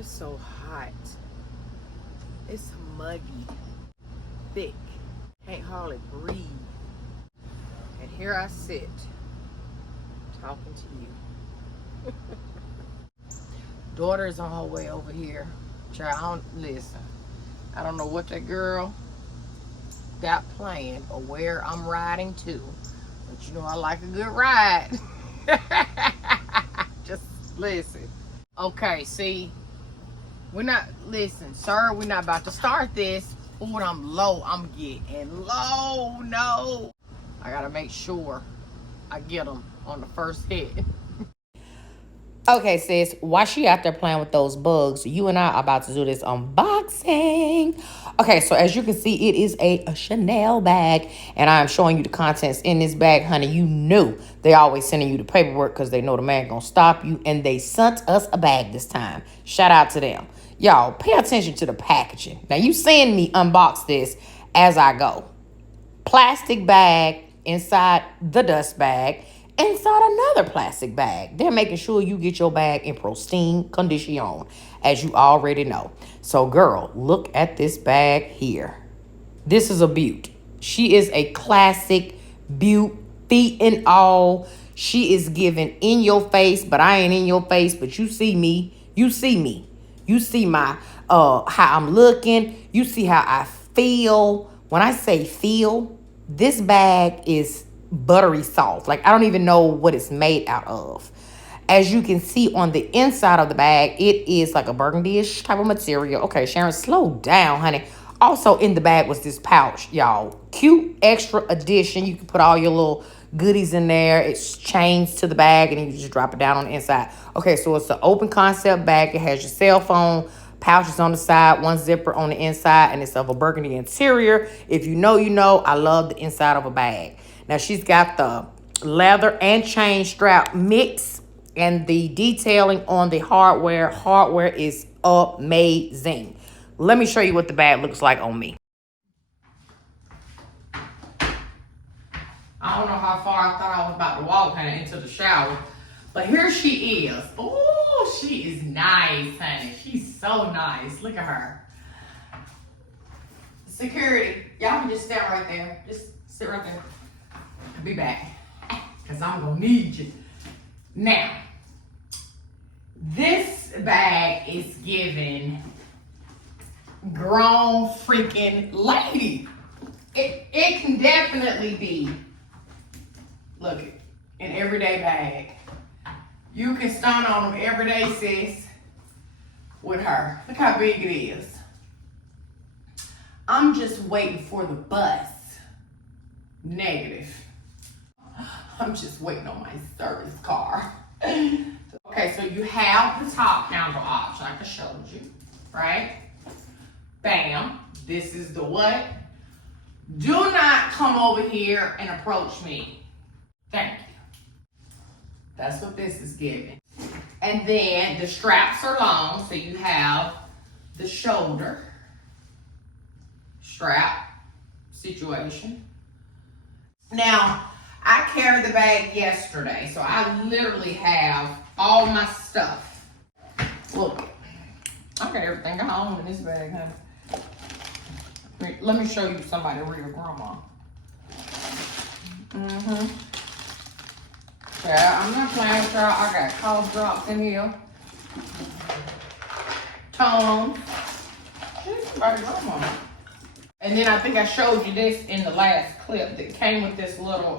It's so hot. It's muggy, thick. Can't hardly breathe. And here I sit, talking to you. Daughter is on her way over here. Child, listen. I don't know what that girl got planned or where I'm riding to, but you know I like a good ride. Just listen. Okay, see, listen, sir, we're not about to start this. Ooh, I'm low. I'm getting low. No. I gotta make sure I get them on the first hit. Okay, sis, while she out there playing with those bugs, you and I are about to do this unboxing. Okay, so as you can see, it is a Chanel bag, and I am showing you the contents in this bag, honey. You knew they always sending you the paperwork because they know the man gonna stop you, and they sent us a bag this time. Shout out to them. Y'all, pay attention to the packaging. Now, you seeing me unbox this as I go. Plastic bag inside the dust bag, inside another plastic bag. They're making sure you get your bag in pristine condition, as you already know. So, girl, look at this bag here. This is a beaut. She is a classic beaut, feet and all. She is giving in your face, but I ain't in your face, but you see me. You see me. You see my how I'm looking. You see how I feel. When I say feel, this bag is buttery soft. Like, I don't even know what it's made out of. As you can see on the inside of the bag, it is like a burgundy-ish type of material. Okay, Sharon, slow down, honey. Also in the bag was this pouch, y'all. Cute extra addition. You can put all your little goodies in there. It's chains to the bag, and you just drop it down on the inside. Okay, so it's an open concept bag. It has your cell phone, pouches on the side, one zipper on the inside, and it's of a burgundy interior. If you know, you know. I love the inside of a bag. Now, she's got the leather and chain strap mix, and the detailing on the hardware. Hardware is amazing. Let me show you what the bag looks like on me. I don't know how far I thought I was about to walk, honey, into the shower. But here she is. Oh, she is nice, honey. She's so nice. Look at her. Security, y'all can just stand right there. Just sit right there. I'll be back, because I'm going to need you. Now, this bag is giving grown freaking lady. It can definitely be, look, an everyday bag. You can stun on them every day, sis, with her. Look how big it is. I'm just waiting for the bus. Negative. I'm just waiting on my service car. Okay, so you have the top handle option, like I showed you, right? Bam. This is the what? Do not come over here and approach me. Thank you. That's what this is giving. And then the straps are long, so you have the shoulder strap situation. Now, I carried the bag yesterday, so I literally have all my stuff. Look, I got everything I own in this bag, honey. Let me show you somebody real grandma. Yeah, I'm not playing with y'all. I got cough drops in here. Tones. She's somebody grandma. And then I think I showed you this in the last clip that came with this little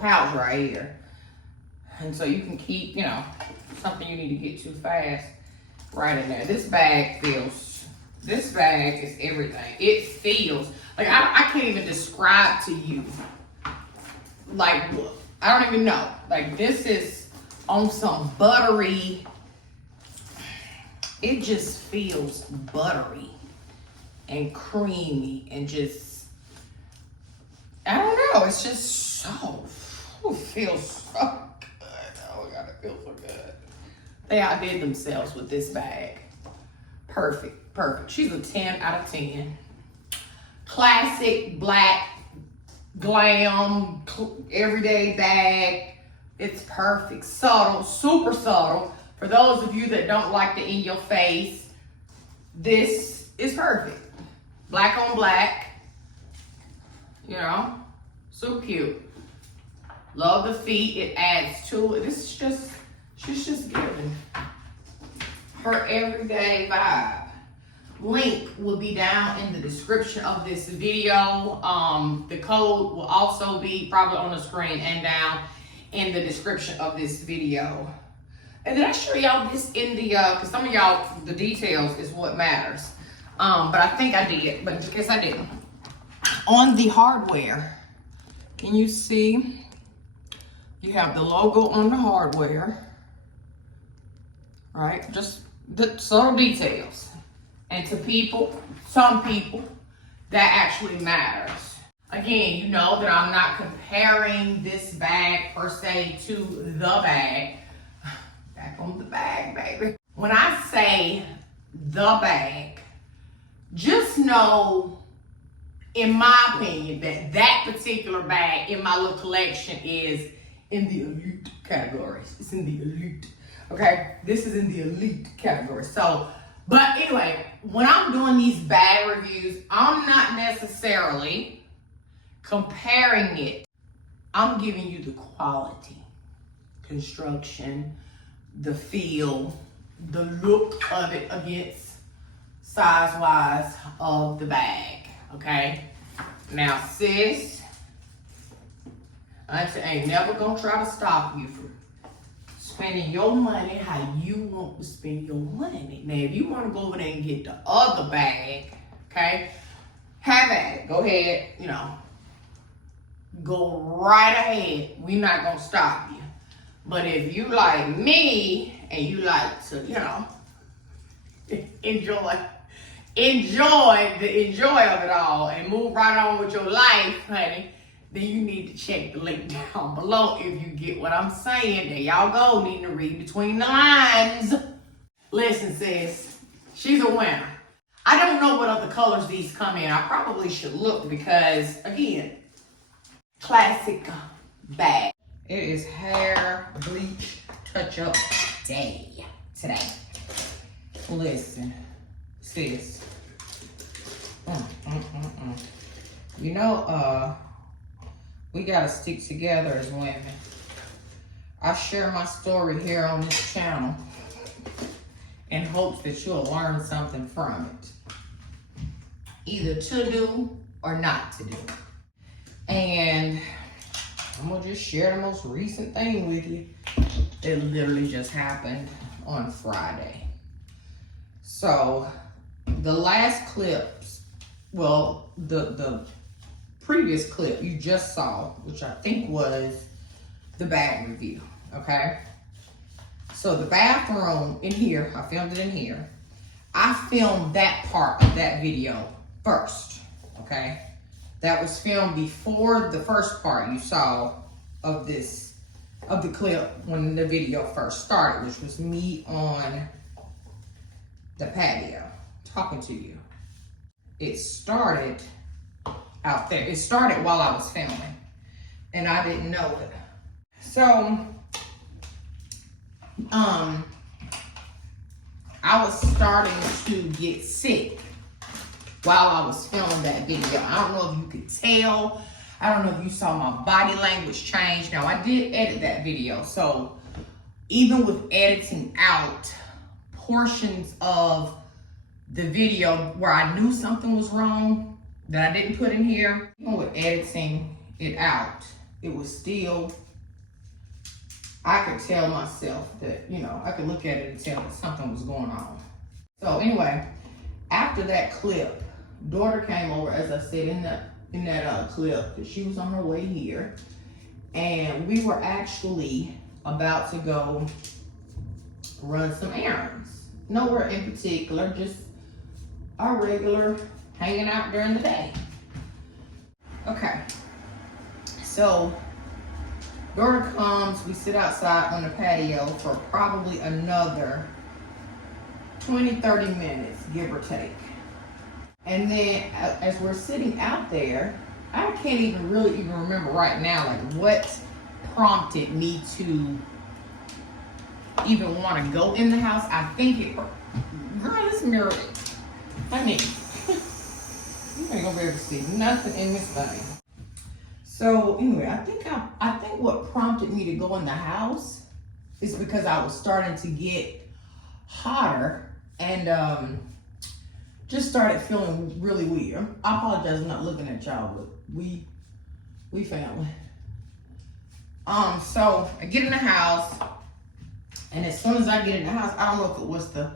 pouch right here. And so you can keep, you know, something you need to get too fast right in there. This bag is everything. It feels, like I can't even describe to you. Like, I don't even know. Like, this is on some buttery, it just feels buttery and creamy and just, I don't know, it's just so, it feels so good. Oh my God, it feels so good. They outdid themselves with this bag. Perfect, perfect. She's a 10 out of 10. Classic black, glam, everyday bag. It's perfect. Subtle, super subtle. For those of you that don't like the in your face, this is perfect. Black on black, you know, so cute. Love the feet, it adds to it. This is just, she's just giving her everyday vibe. Link will be down in the description of this video. The code will also be probably on the screen and down in the description of this video. And did I show y'all this in the, cause some of y'all, the details is what matters. But I think I did, but in case I didn't. On the hardware, can you see? You have the logo on the hardware, right? Just the subtle details. And to people, some people, that actually matters. Again, you know that I'm not comparing this bag per se to the bag. Back on the bag, baby. When I say the bag, just know, in my opinion, that that particular bag in my little collection is in the elite categories. It's in the elite, okay? This is in the elite category. So, but anyway, when I'm doing these bag reviews, I'm not necessarily comparing it. I'm giving you the quality, construction, the feel, the look of it against size-wise of the bag, okay? Now, sis, I ain't never gonna try to stop you from spending your money how you want to spend your money. Now, if you want to go over there and get the other bag, okay, have at it. Go ahead, you know, go right ahead. We're not gonna stop you. But if you like me and you like to, you know, enjoy the enjoy of it all and move right on with your life, honey, then you need to check the link down below if you get what I'm saying. There y'all go, need to read between the lines. Listen, sis, she's a winner. I don't know what other colors these come in. I probably should look because, again, classic bag. It is hair bleach touch-up day today. Listen, sis. You know, we gotta stick together as women. I share my story here on this channel in hopes that you'll learn something from it. Either to do or not to do. And I'm gonna just share the most recent thing with you. It literally just happened on Friday. So the last clips, well, the previous clip you just saw, which I think was the bag review, okay? So the bathroom in here, I filmed it in here. I filmed that part of that video first, okay? That was filmed before the first part you saw of this, of the clip when the video first started, which was me on the patio talking to you. It started out there. It started while I was filming and I didn't know it. So, I was starting to get sick while I was filming that video. I don't know if you could tell. I don't know if you saw my body language change. Now, I did edit that video. So, even with editing out portions of the video where I knew something was wrong that I didn't put in here, even with editing it out, it was still, I could tell myself that, you know, I could look at it and tell that something was going on. So anyway, after that clip, daughter came over, as I said in that clip, that she was on her way here, and we were actually about to go run some errands. Nowhere in particular, just our regular hanging out during the day. Okay, so daughter comes, we sit outside on the patio for probably another 20-30 minutes, give or take. And then as we're sitting out there, I can't even really remember right now, like what prompted me to even want to go in the house. I think it, girl, this mirror, I mean, you ain't gonna be able to see nothing in this thing. So anyway, I think what prompted me to go in the house is because I was starting to get hotter and just started feeling really weird. I apologize, I'm not looking at y'all, but we family. So I get in the house, and as soon as I get in the house, I don't know if it was the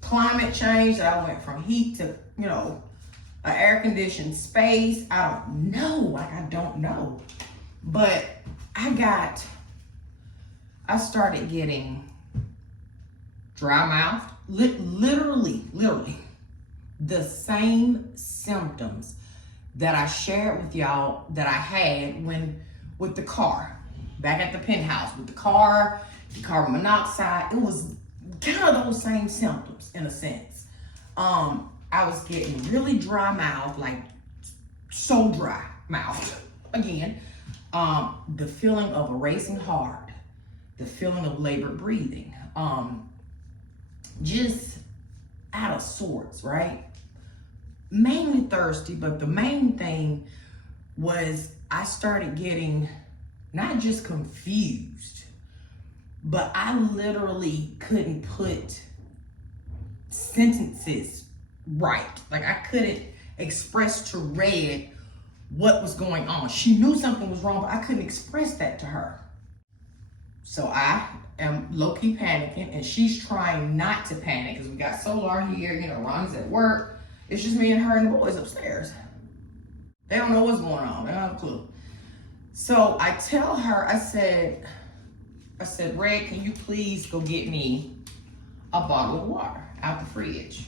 climate change that I went from heat to, you know, an air conditioned space. I don't know, like I don't know. But I started getting dry mouth, literally the same symptoms that I shared with y'all that I had with the car, back at the penthouse with the carbon monoxide. It was kind of those same symptoms in a sense. I was getting really dry mouth, like so dry mouth again. The feeling of a racing heart, the feeling of labored breathing, just out of sorts, right? Mainly thirsty, but the main thing was I started getting not just confused, but I literally couldn't put sentences right. Like I couldn't express to Red what was going on. She knew something was wrong, but I couldn't express that to her. So I am low-key panicking, and she's trying not to panic because we got Solar here, you know, Ron's at work. It's just me and her and the boys upstairs. They don't know what's going on. They don't have a clue. So I tell her, I said, Red, can you please go get me a bottle of water out the fridge?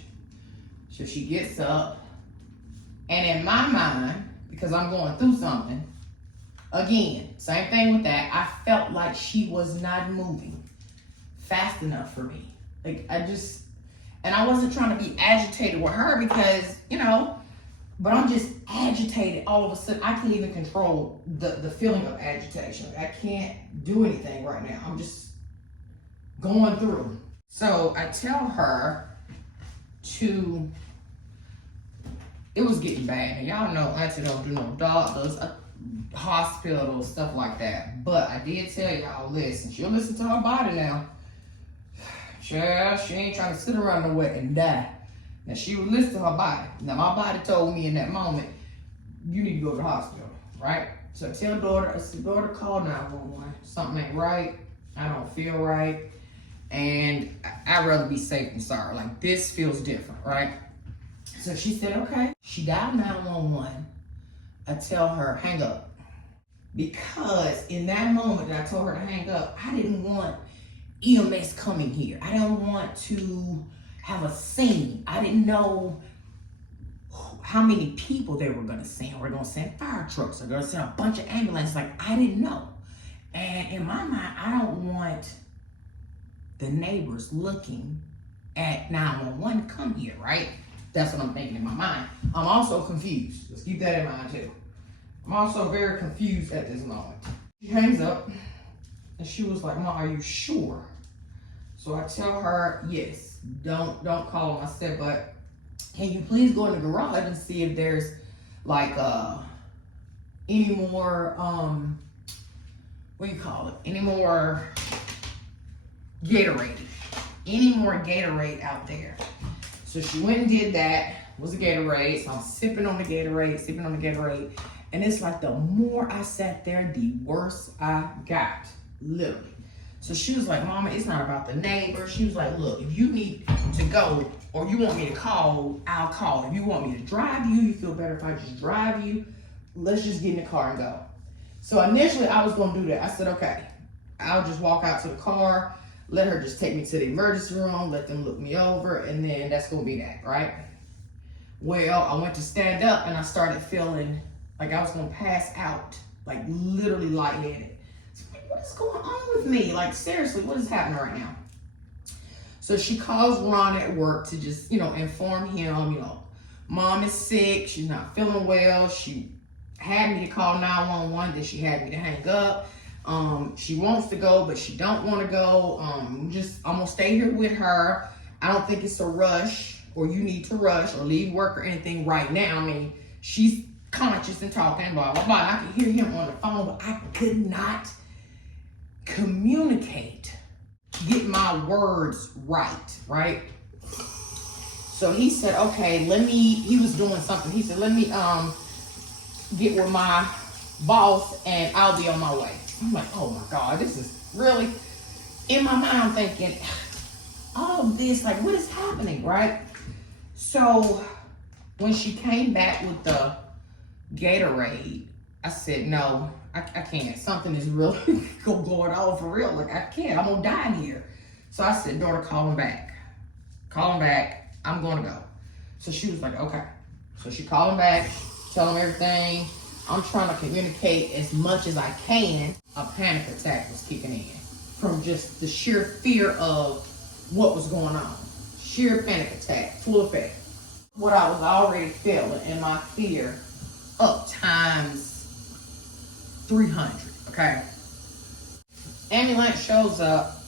So she gets up, and in my mind, because I'm going through something, again, same thing with that, I felt like she was not moving fast enough for me. Like and I wasn't trying to be agitated with her because, you know, but I'm just agitated all of a sudden. I can't even control the feeling of agitation. I can't do anything right now. I'm just going through. So I tell her it was getting bad. And y'all know Auntie don't do no doctors, hospitals, stuff like that. But I did tell y'all, listen, she'll listen to her body now. Child, she ain't trying to sit around nowhere and die. Now she would listen to her body. Now my body told me in that moment, you need to go to the hospital, right? So I tell daughter, I said, daughter, call 911. Something ain't right. I don't feel right. And I'd rather be safe than sorry. Like this feels different, right? So she said, okay. She dialed 911. I tell her, hang up. Because in that moment that I told her to hang up, I didn't want EMS coming here. I didn't want to have a scene. I didn't know how many people they were gonna send. We're gonna send fire trucks. They're gonna send a bunch of ambulances. Like, I didn't know. And in my mind, I don't want the neighbors looking at 911 come here, right? That's what I'm thinking in my mind. I'm also confused. Let's keep that in mind too. I'm also very confused at this moment. She hangs up and she was like, Mom, are you sure? So I tell her, yes, don't call him. I said, but can you please go in the garage and see if there's like any more what do you call it? Any more Gatorade. Any more Gatorade out there. So she went and did that. It was a Gatorade. So I'm sipping on the Gatorade. And it's like the more I sat there, the worse I got. Literally. So she was like, Mama, it's not about the neighbor. She was like, look, if you need to go or you want me to call, I'll call. If you want me to drive you, you feel better if I just drive you, let's just get in the car and go. So initially I was gonna do that. I said, okay, I'll just walk out to the car, let her just take me to the emergency room, let them look me over, and then that's gonna be that, right? Well, I went to stand up and I started feeling like I was gonna pass out, like literally lightheaded. What is going on with me? Like, seriously, what is happening right now? So she calls Ron at work to just, inform him, Mom is sick. She's not feeling well. She had me to call 911. Then she had me to hang up. She wants to go, but she don't want to go. I'm gonna stay here with her. I don't think it's a rush, or you need to rush or leave work or anything right now. I mean, she's conscious and talking, blah, blah, blah. I could hear him on the phone, but I could not communicate, get my words right? So he said, okay, he was doing something. He said, let me get with my boss and I'll be on my way. I'm like, oh my God, this is really, in my mind, I'm thinking, all of this, like, what is happening, right? So when she came back with the Gatorade, I said, no, I can't. Something is really going on for real. Like, I can't. I'm going to die in here. So I said, daughter, call him back. Call him back. I'm going to go. So she was like, okay. So she called him back, tell him everything. I'm trying to communicate as much as I can. A panic attack was kicking in from just the sheer fear of what was going on. Sheer panic attack, full effect. What I was already feeling and my fear up times 300, okay? Ambulance shows up.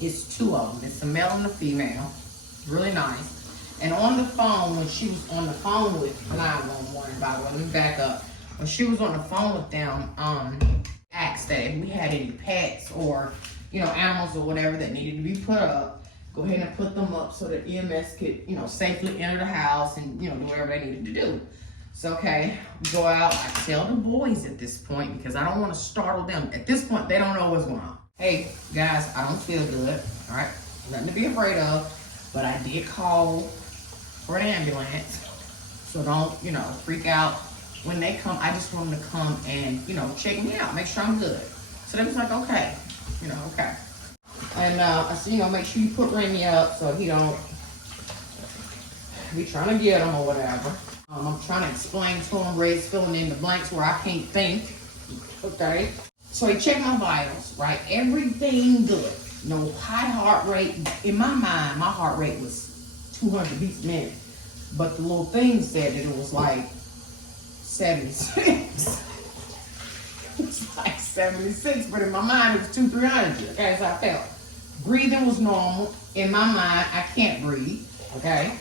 It's two of them. It's a male and a female. Really nice. And on the phone, when she was on the phone with 911, by the way, let me back up. When she was on the phone with them, asked that if we had any pets or, animals or whatever that needed to be put up, go ahead and put them up so that EMS could, safely enter the house and, do whatever they needed to do. So, okay, go out. I tell the boys at this point, because I don't want to startle them. At this point, they don't know what's going on. Hey, guys, I don't feel good, all right? Nothing to be afraid of, but I did call for an ambulance. So don't, freak out. When they come, I just want them to come and, check me out, make sure I'm good. So they was like, okay, okay. And I said, make sure you put Remy up so he don't be trying to get him or whatever. I'm trying to explain to him, Red's filling in the blanks where I can't think, okay? So he checked my vitals, right? Everything good. No high heart rate. In my mind, my heart rate was 200 beats a minute. But the little thing said that it was like 76. It's like 76, but in my mind it was 200-300. Okay, that's how I felt. Breathing was normal. In my mind, I can't breathe. Okay,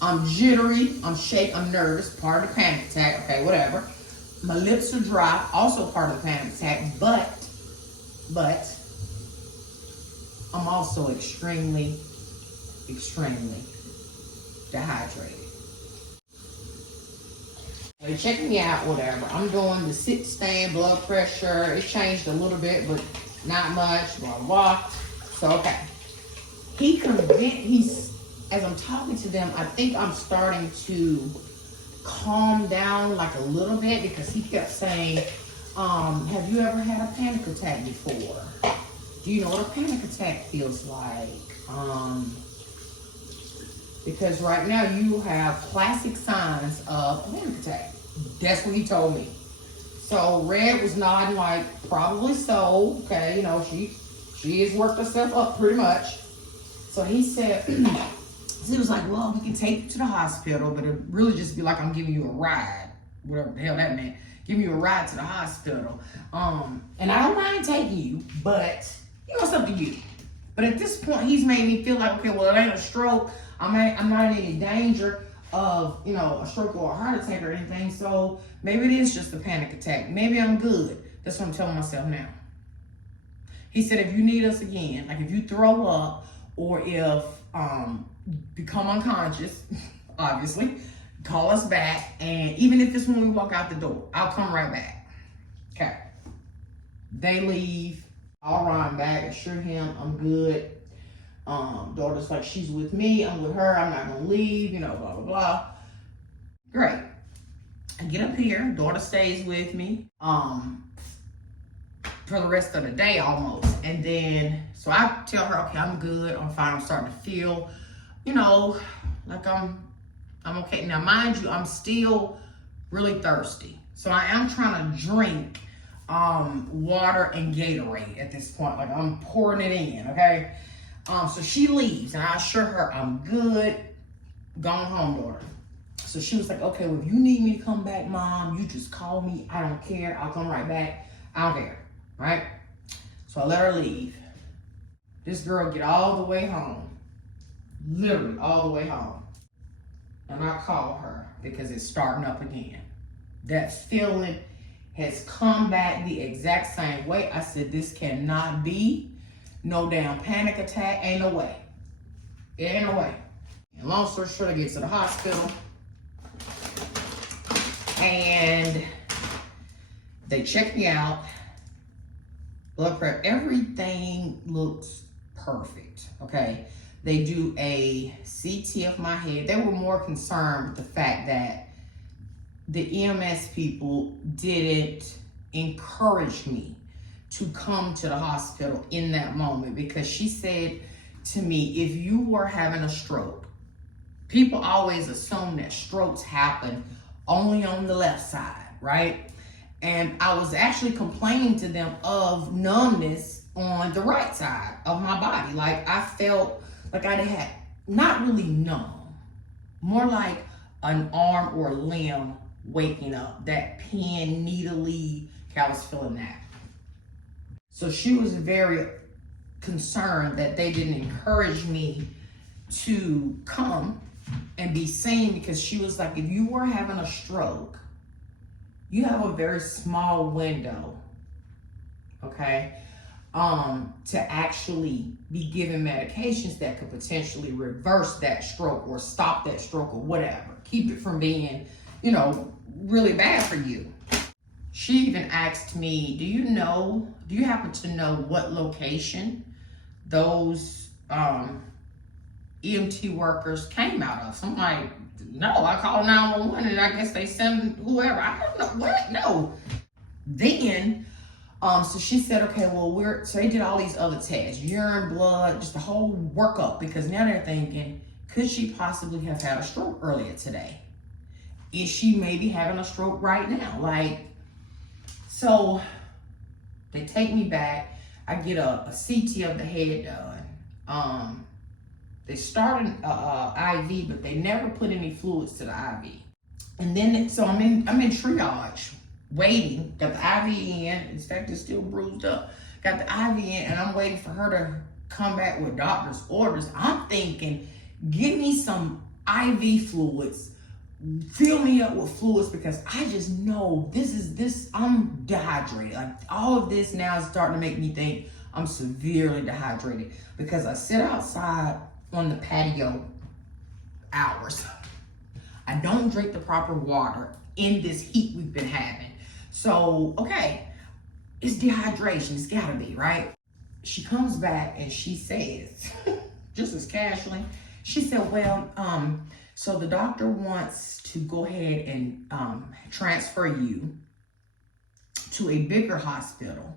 I'm jittery. I'm shaky. I'm nervous. Part of the panic attack. Okay, whatever. My lips are dry. Also part of the panic attack. But I'm also extremely dehydrated. They're checking me out, whatever. I'm doing the sit, stand, blood pressure. It changed a little bit, but not much, blah, blah, blah. So, okay. As I'm talking to them, I think I'm starting to calm down like a little bit, because he kept saying, have you ever had a panic attack before? Do you know what a panic attack feels like? Because right now you have classic signs of a panic attack. That's what he told me. So Red was nodding like, probably so. Okay, she has worked herself up pretty much. So he said, he was like, well, we can take you to the hospital, but it'd really just be like I'm giving you a ride. Whatever the hell that meant. Giving you a ride to the hospital. And I don't mind taking you, but it's up to you. But at this point, he's made me feel like, okay, well, it ain't a stroke. I'm not in any danger of, a stroke or a heart attack or anything. So maybe it is just a panic attack. Maybe I'm good. That's what I'm telling myself now. He said, if you need us again, like if you throw up or if become unconscious, obviously, call us back. And even if it's when we walk out the door, I'll come right back. Okay. They leave. I'll run back, assure him I'm good. Daughter's like, she's with me, I'm with her, I'm not gonna leave, blah, blah, blah. Great. I get up here, daughter stays with me for the rest of the day almost. And then, so I tell her, okay, I'm good, I'm fine, I'm starting to feel, like I'm okay. Now, mind you, I'm still really thirsty. So I am trying to drink water and Gatorade at this point. Like I'm pouring it in, okay? So she leaves and I assure her I'm good, going home, daughter. So she was like, okay, well, if you need me to come back, Mom, you just call me. I don't care. I'll come right back. I don't care. right? So I let her leave. This girl get all the way home, literally all the way home. And I call her because it's starting up again. That feeling has come back the exact same way. I said, this cannot be no damn panic attack. Ain't no way. It ain't no way. And long story short, I get to the hospital and they check me out. Blood pressure, everything looks perfect, okay? They do a CT of my head. They were more concerned with the fact that the EMS people didn't encourage me to come to the hospital in that moment, because she said to me, if you were having a stroke, people always assume that strokes happen only on the left side, right? And I was actually complaining to them of numbness on the right side of my body. Like I felt like I had not really numb, more like an arm or a limb waking up, that pin needly, I was feeling that. So she was very concerned that they didn't encourage me to come and be seen, because she was like, if you were having a stroke, you have a very small window, okay, to actually be given medications that could potentially reverse that stroke or stop that stroke or whatever. Keep it from being, really bad for you. She even asked me, do you happen to know what location those EMT workers came out of? So I'm like, no, I called 911 and I guess they send whoever. I don't know. What? No. Then, so she said, okay, well, so they did all these other tests, urine, blood, just the whole workup, because now they're thinking, could she possibly have had a stroke earlier today? Is she maybe having a stroke right now? So they take me back. I get a CT of the head done. They started IV, but they never put any fluids to the IV. And then, so I'm in triage, waiting. Got the IV in. In fact, it's still bruised up. Got the IV in, and I'm waiting for her to come back with doctor's orders. I'm thinking, give me some IV fluids. Fill me up with fluids, because I just know I'm dehydrated. Like all of this now is starting to make me think I'm severely dehydrated, because I sit outside on the patio hours. I don't drink the proper water in this heat we've been having. So, okay, it's dehydration. It's gotta be, right? She comes back and she says, just as casually, she said, well, so the doctor wants to go ahead and transfer you to a bigger hospital,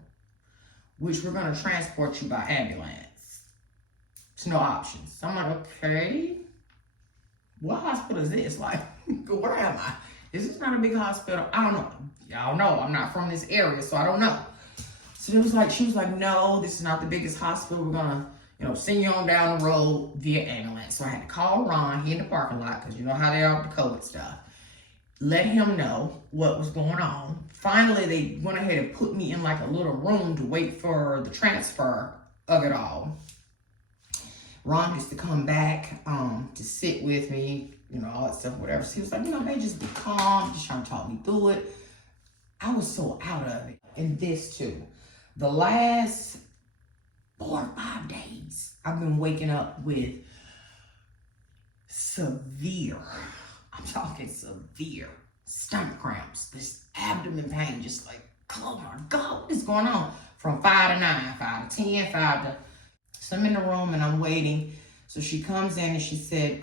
which we're gonna transport you by ambulance. It's no options. So I'm like, okay, what hospital is this? Like, where am I? Is this not a big hospital? I don't know. Y'all know I'm not from this area, so I don't know. So she was like, no, this is not the biggest hospital. We're gonna, send you on down the road via ambulance. So I had to call Ron, he in the parking lot, because you know how they are with the COVID stuff. Let him know what was going on. Finally, they went ahead and put me in like a little room to wait for the transfer of it all. Ron used to come back to sit with me, all that stuff, whatever. So he was like, hey, just be calm, just trying to talk me through it. I was so out of it. And this too, the last 4 or 5 days, I've been waking up with severe, I'm talking severe stomach cramps, this abdomen pain, just like, oh my God, what is going on? From 5 to 9, 5 to 10, 5 to... So I'm in the room and I'm waiting. So she comes in and she said,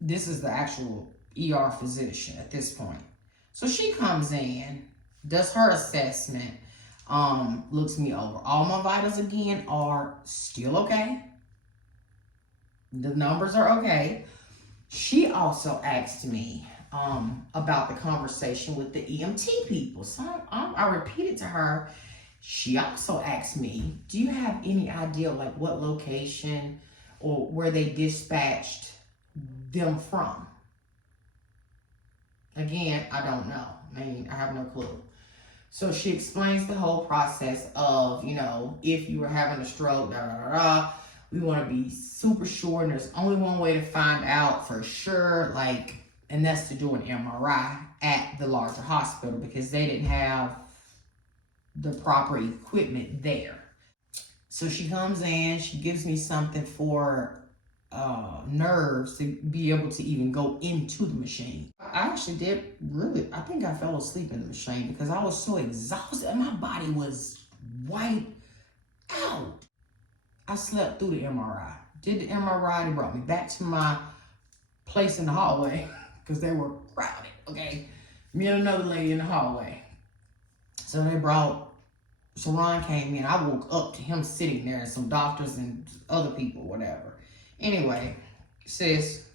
this is the actual ER physician at this point. So she comes in, does her assessment, looks me over. All my vitals again are still okay. The numbers are okay. She also asked me about the conversation with the EMT people. So I repeated to her. She also asked me, do you have any idea like what location or where they dispatched them from? Again, I don't know. I have no clue. So she explains the whole process of, you know, if you were having a stroke, we want to be super sure, and there's only one way to find out for sure, like, and that's to do an MRI at the larger hospital because they didn't have the proper equipment there. So she comes in, she gives me something for nerves to be able to even go into the machine. I actually did I think I fell asleep in the machine because I was so exhausted and my body was wiped out. I slept through the MRI. Did the MRI, they brought me back to my place in the hallway because they were crowded, okay? Me and another lady in the hallway. So Ron came in. I woke up to him sitting there and some doctors and other people, whatever. Anyway, sis,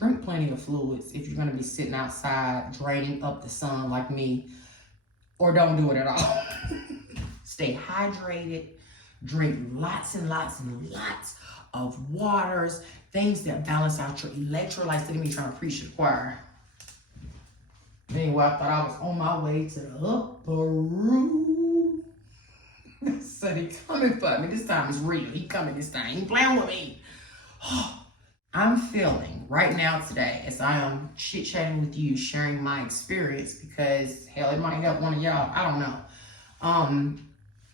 drink plenty of fluids if you're going to be sitting outside draining up the sun like me, or don't do it at all. Stay hydrated. Drink lots and lots and lots of waters, things that balance out your electrolytes. Didn't me trying to preach the choir. Anyway, I thought I was on my way to the upper room. So he coming for me. This time is real. He coming this time. He ain't playing with me. I'm feeling right now today, as I am chit-chatting with you, sharing my experience, because hell, it might help one of y'all. I don't know.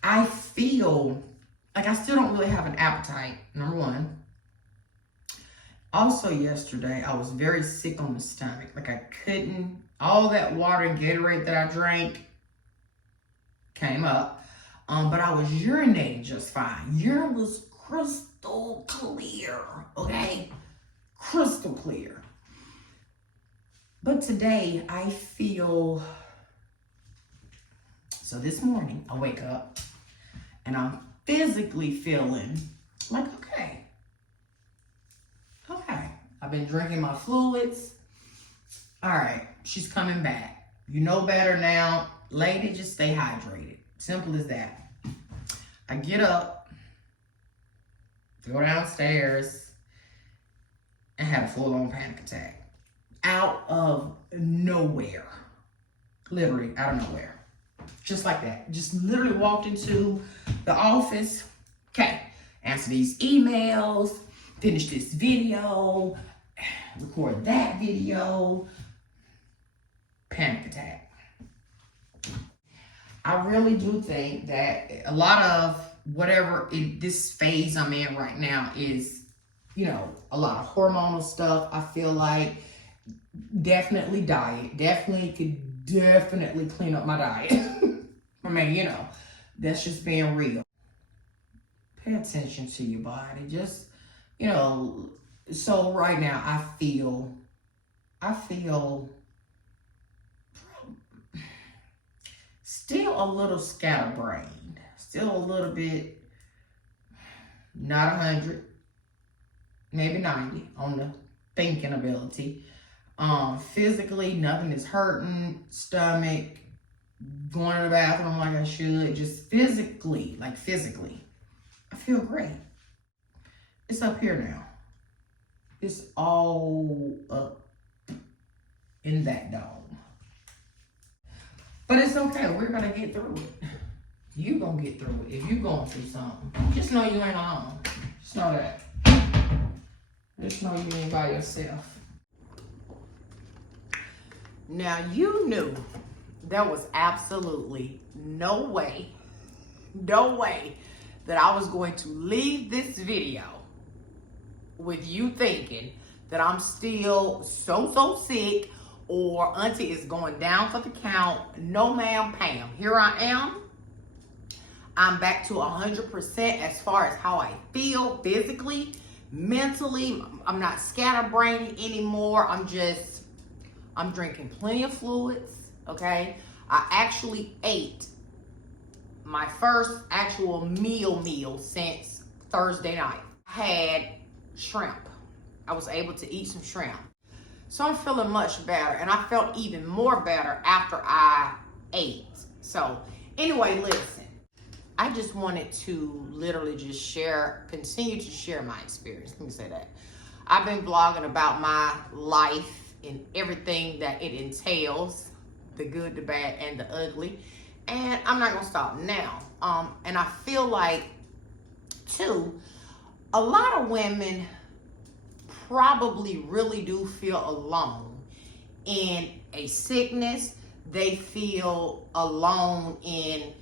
I feel like I still don't really have an appetite, number one. Also yesterday, I was very sick on the stomach. Like I couldn't, all that water and Gatorade that I drank came up. But I was urinating just fine. Urine was crystal clear, okay? Crystal clear. But today, I feel, so this morning, I wake up and I'm physically feeling like, okay. I've been drinking my fluids. All right, she's coming back. You know better now. Lady, just stay hydrated. Simple as that. I get up, go downstairs, and had a full-on panic attack. Out of nowhere. Literally out of nowhere. Just like that. Just literally walked into the office. Okay, answer these emails, finish this video, record that video. Panic attack. I really do think that a lot of whatever this phase I'm in right now is, you know, a lot of hormonal stuff. I feel like definitely diet. Definitely clean up my diet. I mean, you know, that's just being real. Pay attention to your body. Just, you know, so right now I feel still a little scatterbrained, still a little bit, not 100, maybe 90 on the thinking ability. Physically, nothing is hurting, stomach, going to the bathroom like I should, just physically, I feel great. It's up here now. It's all up in that dome. But it's okay. We're going to get through it. You going to get through it. If you going through something, just know you ain't alone. Just know that. Just know you ain't by yourself. Now, you knew there was absolutely no way that I was going to leave this video with you thinking that I'm still so sick, or auntie is going down for the count. No, ma'am, Pam. Here I am. I'm back to 100% as far as how I feel physically, mentally. I'm not scatterbrained anymore. I'm drinking plenty of fluids, okay? I actually ate my first actual meal since Thursday night. I had shrimp. I was able to eat some shrimp. So I'm feeling much better, and I felt even more better after I ate. So anyway, listen, I just wanted to literally just continue to share my experience. Let me say that. I've been blogging about my life and everything that it entails, the good, the bad, and the ugly. And I'm not gonna stop now. And I feel like, too, a lot of women probably really do feel alone in a sickness. They feel alone in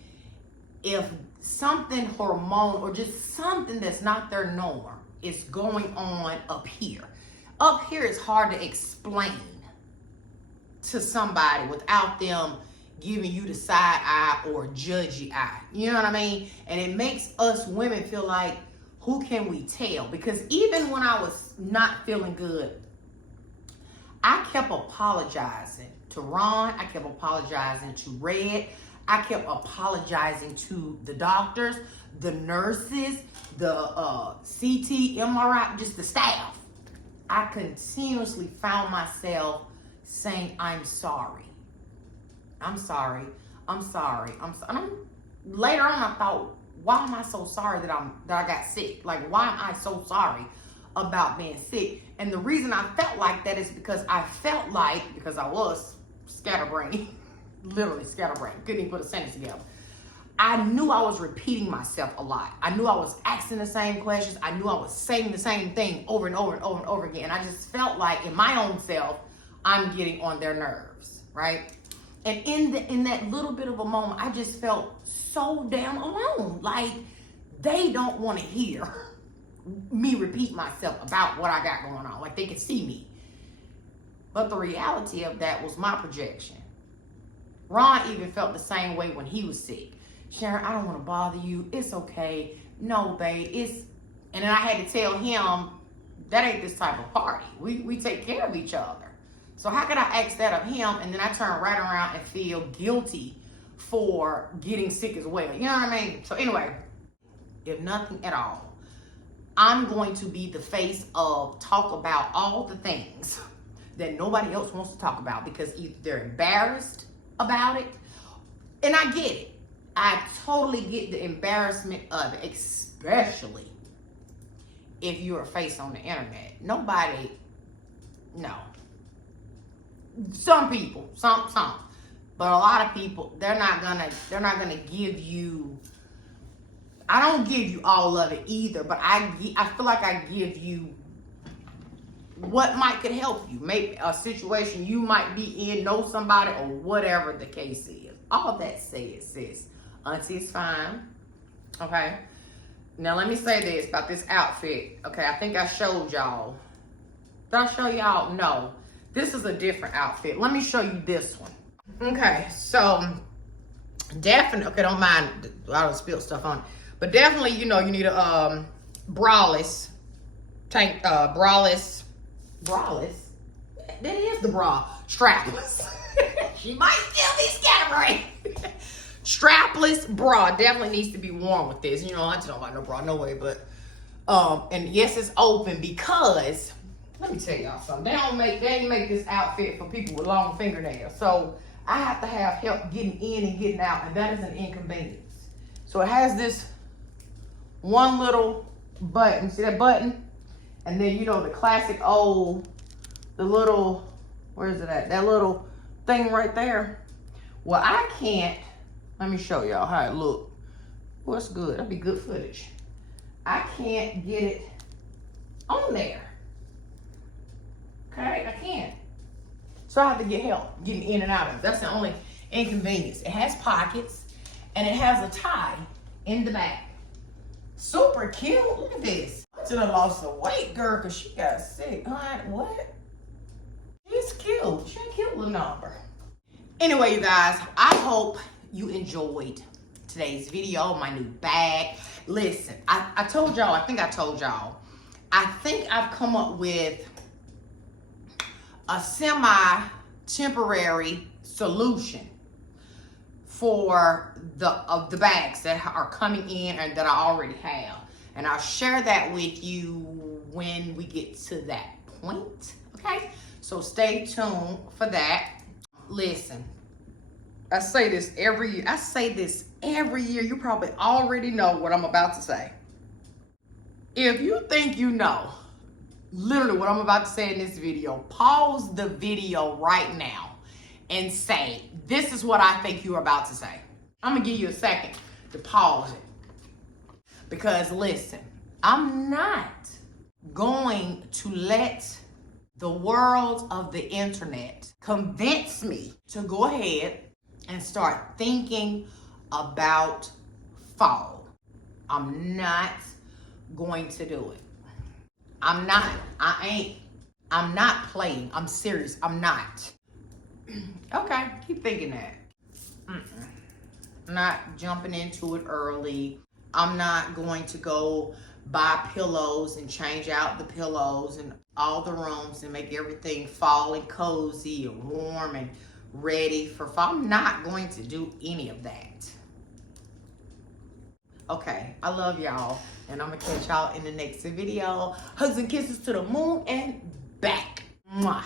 if something hormonal or just something that's not their norm is going on up here. Up here is hard to explain to somebody without them giving you the side eye or judgy eye. You know what I mean? And it makes us women feel like, who can we tell? Because even when I was not feeling good, I kept apologizing to Ron. I kept apologizing to Red. I kept apologizing to the doctors, the nurses, the CT, MRI, just the staff. I continuously found myself saying, I'm sorry. I'm sorry. I'm sorry. I'm sorry. Later on, I thought, why am I so sorry that I got sick? Like, why am I so sorry about being sick? And the reason I felt like that is because I felt like, because I was scatterbrained, literally scatterbrained, couldn't even put a sentence together. I knew I was repeating myself a lot. I knew I was asking the same questions. I knew I was saying the same thing over and over and over and over again. And I just felt like in my own self, I'm getting on their nerves, right? And in that little bit of a moment, I just felt so damn alone. Like, they don't want to hear me repeat myself about what I got going on. Like, they can see me. But the reality of that was my projection. Ron even felt the same way when he was sick. Sharon, I don't want to bother you. It's okay. No, babe. And then I had to tell him, that ain't this type of party. We take care of each other. So how could I ask that of him and then I turn right around and feel guilty for getting sick as well? You know what I mean? So anyway, if nothing at all, I'm going to be the face of talk about all the things that nobody else wants to talk about because either they're embarrassed about it, and I get it. I totally get the embarrassment of it, especially if you're a face on the internet. Nobody, no. Some people, some, but a lot of people, they're not gonna give you. I don't give you all of it either, but I feel like I give you what could help you. Maybe a situation you might be in, know somebody, or whatever the case is. All that said, sis, Auntie is fine. Okay. Now let me say this about this outfit. Okay, I think I showed y'all. Did I show y'all? No. This is a different outfit. Let me show you this one. Okay, so definitely, okay, don't mind, I don't spill stuff on it. But definitely, you know, you need a braless tank, braless. That is the bra. Strapless. She might still be scattering. Strapless bra definitely needs to be worn with this. You know, I just don't like no bra, no way. But and yes, it's open because let me tell y'all something. They ain't make this outfit for people with long fingernails. So I have to have help getting in and getting out, and that is an inconvenience. So it has this one little button. See that button? And then, you know, the classic old, the little, where is it at? That little thing right there. Well, I can't, let me show y'all how it look. What's good? That'd be good footage. I can't get it on there. Okay, I can't. So I have to get help getting in and out of it. That's the only inconvenience. It has pockets and it has a tie in the back. Super cute. Look at this. I should have lost some weight, girl, because she got sick. What? She's cute. She's a cute little number. Anyway, you guys, I hope you enjoyed today's video, my new bag. Listen, I told y'all, I think I've come up with a semi-temporary solution for the bags that are coming in and that I already have. And I'll share that with you when we get to that point, okay? So stay tuned for that. Listen, I say this every year. You probably already know what I'm about to say. If you think you know literally what I'm about to say in this video, pause the video right now and say, this is what I think you're about to say. I'm gonna give you a second to pause it. Because listen, I'm not going to let the world of the internet convince me to go ahead and start thinking about fall. I'm not going to do it. I'm not. I'm not playing. I'm serious. I'm not. Okay, keep thinking that. I'm not jumping into it early. I'm not going to go buy pillows and change out the pillows in all the rooms and make everything fall and cozy and warm and ready for fall. I'm not going to do any of that. Okay, I love y'all, and I'm gonna catch y'all in the next video. Hugs and kisses to the moon and back. Mwah.